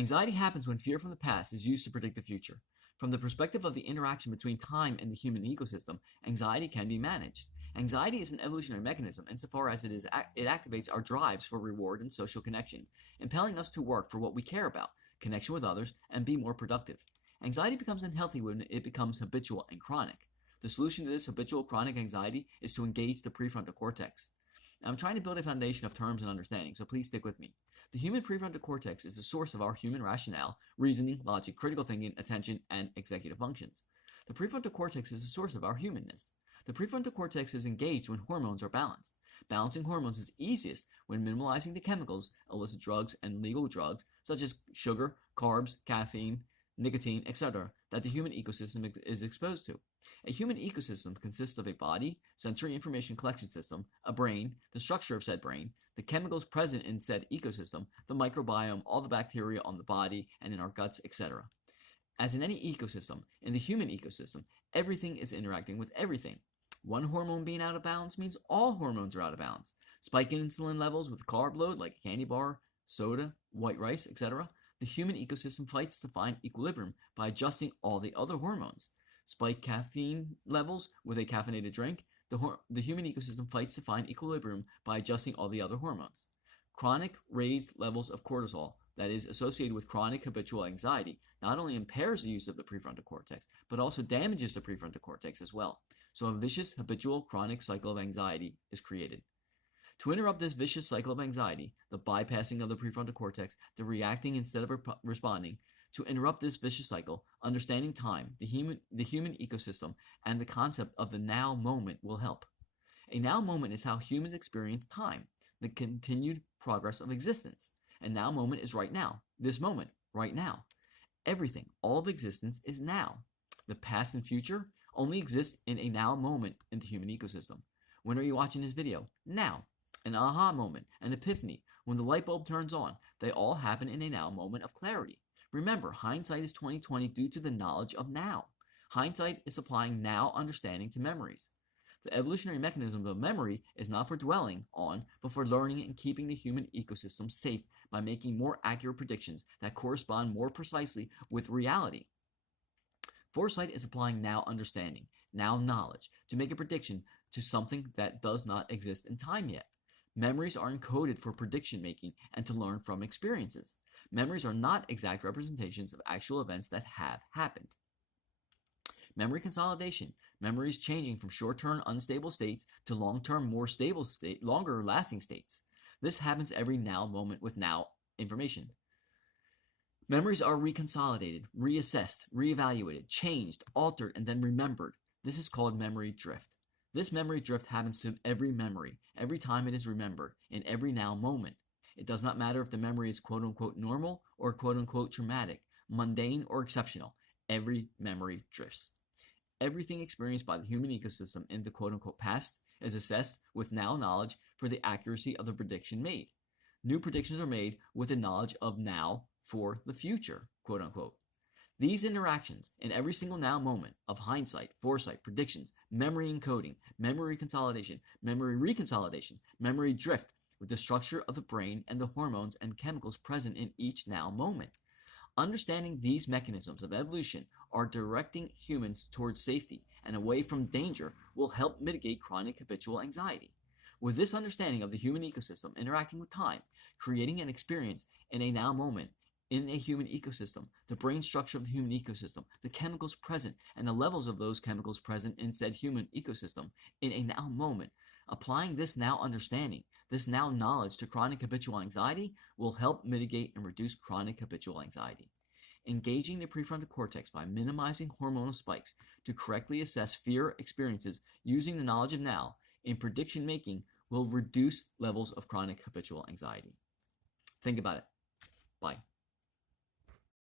Anxiety happens when fear from the past is used to predict the future. From the perspective of the interaction between time and the human ecosystem, anxiety can be managed. Anxiety is an evolutionary mechanism insofar as it activates our drives for reward and social connection, impelling us to work for what we care about, connection with others, and be more productive. Anxiety becomes unhealthy when it becomes habitual and chronic. The solution to this habitual chronic anxiety is to engage the prefrontal cortex. Now, I'm trying to build a foundation of terms and understanding, so please stick with me. The human prefrontal cortex is the source of our human rationale, reasoning, logic, critical thinking, attention, and executive functions. The prefrontal cortex is the source of our humanness. The prefrontal cortex is engaged when hormones are balanced. Balancing hormones is easiest when minimalizing the chemicals, illicit drugs, and legal drugs, such as sugar, carbs, caffeine, nicotine, etc., that the human ecosystem is exposed to. A human ecosystem consists of a body, sensory information collection system, a brain, the structure of said brain, the chemicals present in said ecosystem, the microbiome, all the bacteria on the body and in our guts, etc. As in any ecosystem, in the human ecosystem, everything is interacting with everything. One hormone being out of balance means all hormones are out of balance. Spike in insulin levels with carb load like a candy bar, soda, white rice, etc. The human ecosystem fights to find equilibrium by adjusting all the other hormones. Spike caffeine levels with a caffeinated drink, the human ecosystem fights to find equilibrium by adjusting all the other hormones. Chronic raised levels of cortisol, that is associated with chronic habitual anxiety, not only impairs the use of the prefrontal cortex, but also damages the prefrontal cortex as well. So a vicious habitual chronic cycle of anxiety is created. To interrupt this vicious cycle of anxiety, the bypassing of the prefrontal cortex, the reacting instead of responding, to interrupt this vicious cycle, understanding time, the human ecosystem, and the concept of the now moment will help. A now moment is how humans experience time, the continued progress of existence. A now moment is right now, this moment, right now. Everything, all of existence is now. The past and future only exist in a now moment in the human ecosystem. When are you watching this video? Now. An aha moment, an epiphany, when the light bulb turns on, they all happen in a now moment of clarity. Remember, hindsight is 20/20 due to the knowledge of now. Hindsight is applying now understanding to memories. The evolutionary mechanism of memory is not for dwelling on, but for learning and keeping the human ecosystem safe by making more accurate predictions that correspond more precisely with reality. Foresight is applying now understanding, now knowledge, to make a prediction to something that does not exist in time yet. Memories are encoded for prediction making and to learn from experiences. Memories are not exact representations of actual events that have happened. Memory consolidation. Memories changing from short-term unstable states to long-term more stable state, longer lasting states. This happens every now moment with now information. Memories are reconsolidated, reassessed, reevaluated, changed, altered, and then remembered. This is called memory drift. This memory drift happens to every memory, every time it is remembered, in every now moment. It does not matter if the memory is quote-unquote normal or quote-unquote traumatic, mundane or exceptional. Every memory drifts. Everything experienced by the human ecosystem in the quote-unquote past is assessed with now knowledge for the accuracy of the prediction made. New predictions are made with the knowledge of now for the future, quote-unquote. These interactions in every single now moment of hindsight, foresight, predictions, memory encoding, memory consolidation, memory reconsolidation, memory drift with the structure of the brain and the hormones and chemicals present in each now moment. Understanding these mechanisms of evolution are directing humans towards safety and away from danger will help mitigate chronic habitual anxiety. With this understanding of the human ecosystem interacting with time, creating an experience in a now moment, in a human ecosystem, the brain structure of the human ecosystem, the chemicals present, and the levels of those chemicals present in said human ecosystem in a now moment. Applying this now understanding, this now knowledge to chronic habitual anxiety will help mitigate and reduce chronic habitual anxiety. Engaging the prefrontal cortex by minimizing hormonal spikes to correctly assess fear experiences using the knowledge of now in prediction making will reduce levels of chronic habitual anxiety. Think about it. Bye.